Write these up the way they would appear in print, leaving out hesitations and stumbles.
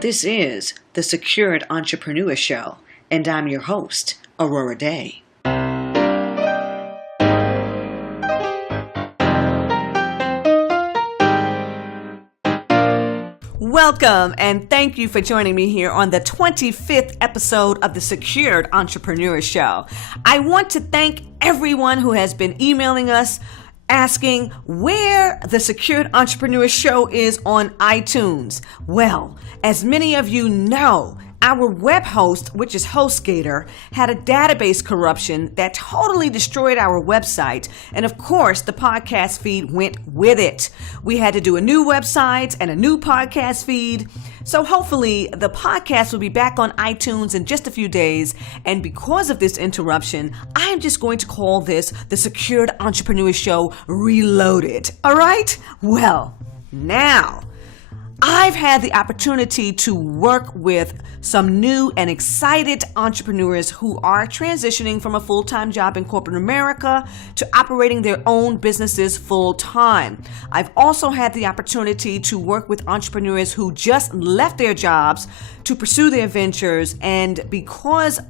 This is the Secured Entrepreneur Show, and I'm your host, Aurorah Dey. Welcome, and thank you for joining me here on the 25th episode of the Secured Entrepreneur Show. I want to thank everyone who has been emailing us asking where the Secured Entrepreneur Show is on iTunes. Well, as many of you know, our web host, which is HostGator, had a database corruption that totally destroyed our website. And of course, the podcast feed went with it. We had to do a new website and a new podcast feed. So hopefully the podcast will be back on iTunes in just a few days. And because of this interruption, I am just going to call this the Secured Entrepreneur Show Reloaded. All right? Well, now I've had the opportunity to work with some new and excited entrepreneurs who are transitioning from a full-time job in corporate America to operating their own businesses full-time. I've also had the opportunity to work with entrepreneurs who just left their jobs to pursue their ventures, and because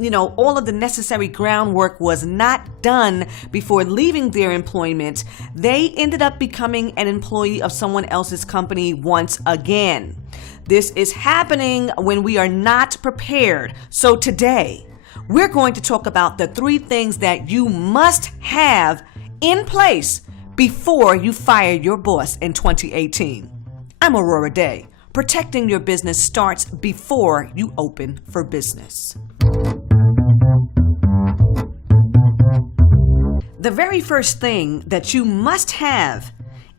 all of the necessary groundwork was not done before leaving their employment, they ended up becoming an employee of someone else's company once again. This is happening when we are not prepared. So today, we're going to talk about the 3 things that you must have in place before you fire your boss in 2018. I'm Aurorah Dey. Protecting your business starts before you open for business. The very first thing that you must have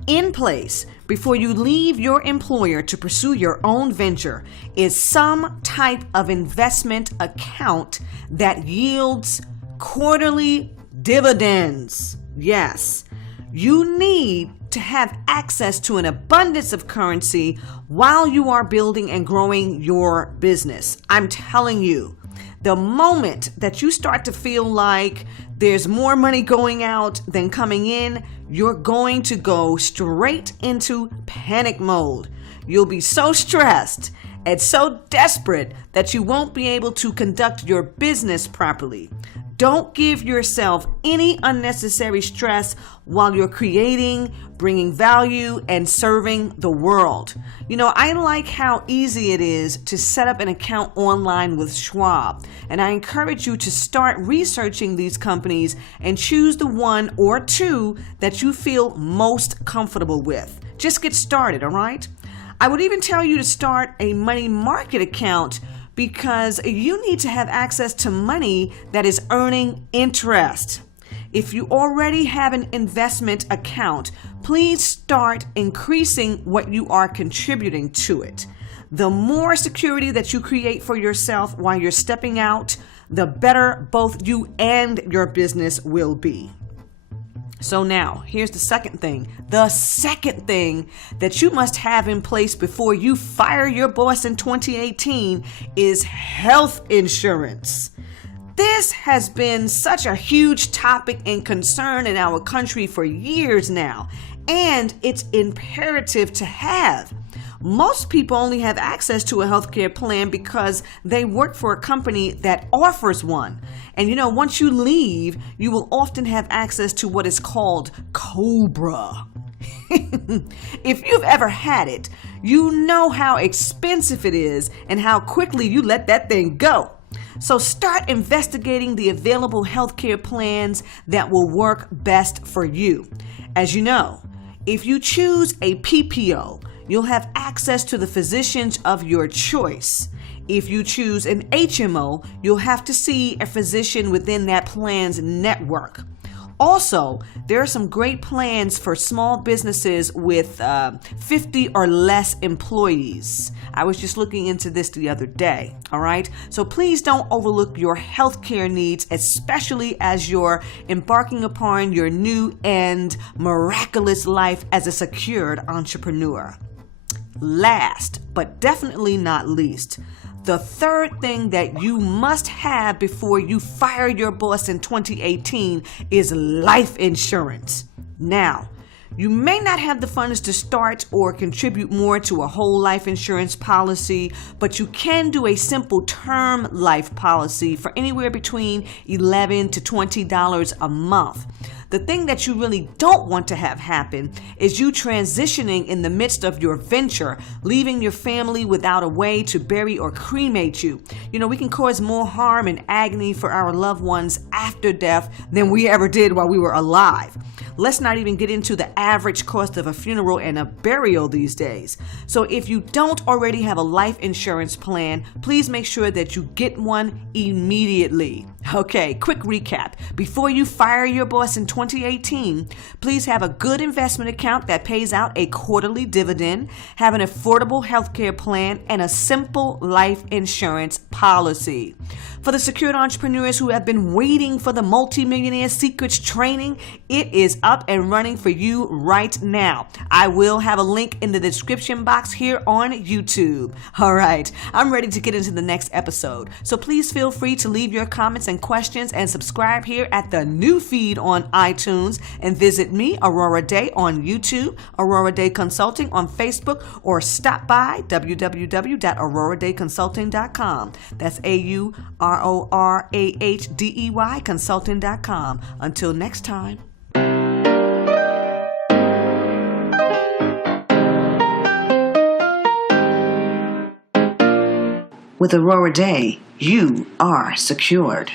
in place before you leave your employer to pursue your own venture is some type of investment account that yields quarterly dividends. Yes, you need to have access to an abundance of currency while you are building and growing your business. I'm telling you, the moment that you start to feel like there's more money going out than coming in, you're going to go straight into panic mode. You'll be so stressed and so desperate that you won't be able to conduct your business properly. Don't give yourself any unnecessary stress while you're creating, bringing value, and serving the world. I like how easy it is to set up an account online with Schwab, and I encourage you to start researching these companies and choose the 1 or 2 that you feel most comfortable with. Just get started, all right? I would even tell you to start a money market account, because you need to have access to money that is earning interest. If you already have an investment account, please start increasing what you are contributing to it. The more security that you create for yourself while you're stepping out, the better both you and your business will be. So now, here's the second thing. The second thing that you must have in place before you fire your boss in 2018 is health insurance. This has been such a huge topic and concern in our country for years now, and it's imperative to have. Most people only have access to a healthcare plan because they work for a company that offers one. And once you leave, you will often have access to what is called COBRA. If you've ever had it, you know how expensive it is and how quickly you let that thing go. So start investigating the available healthcare plans that will work best for you. As you know, if you choose a PPO, you'll have access to the physicians of your choice. If you choose an HMO, you'll have to see a physician within that plan's network. Also, there are some great plans for small businesses with 50 or less employees. I was just looking into this the other day, all right? So please don't overlook your healthcare needs, especially as you're embarking upon your new and miraculous life as a secured entrepreneur. Last, but definitely not least, the third thing that you must have before you fire your boss in 2018 is life insurance. Now, You may not have the funds to start or contribute more to a whole life insurance policy, but you can do a simple term life policy for anywhere between $11 to $20 a month. The thing that you really don't want to have happen is you transitioning in the midst of your venture, leaving your family without a way to bury or cremate you. You know, we can cause more harm and agony for our loved ones after death than we ever did while we were alive. Let's not even get into the average cost of a funeral and a burial these days. So if you don't already have a life insurance plan, please make sure that you get one immediately. Okay, quick recap. Before you fire your boss in 2018, please have a good investment account that pays out a quarterly dividend, have an affordable healthcare plan, and a simple life insurance policy. For the secured entrepreneurs who have been waiting for the Multimillionaire Secrets training, it is up and running for you right now. I will have a link in the description box here on YouTube. All right, I'm ready to get into the next episode. So please feel free to leave your comments and questions and subscribe here at the new feed on iTunes, and visit me, Aurorah Dey, on YouTube, Aurorah Dey Consulting on Facebook, or stop by www.aurorahdeyconsulting.com. That's AURORAHDEY consulting.com. Until next time. With Aurorah Dey, you are secured.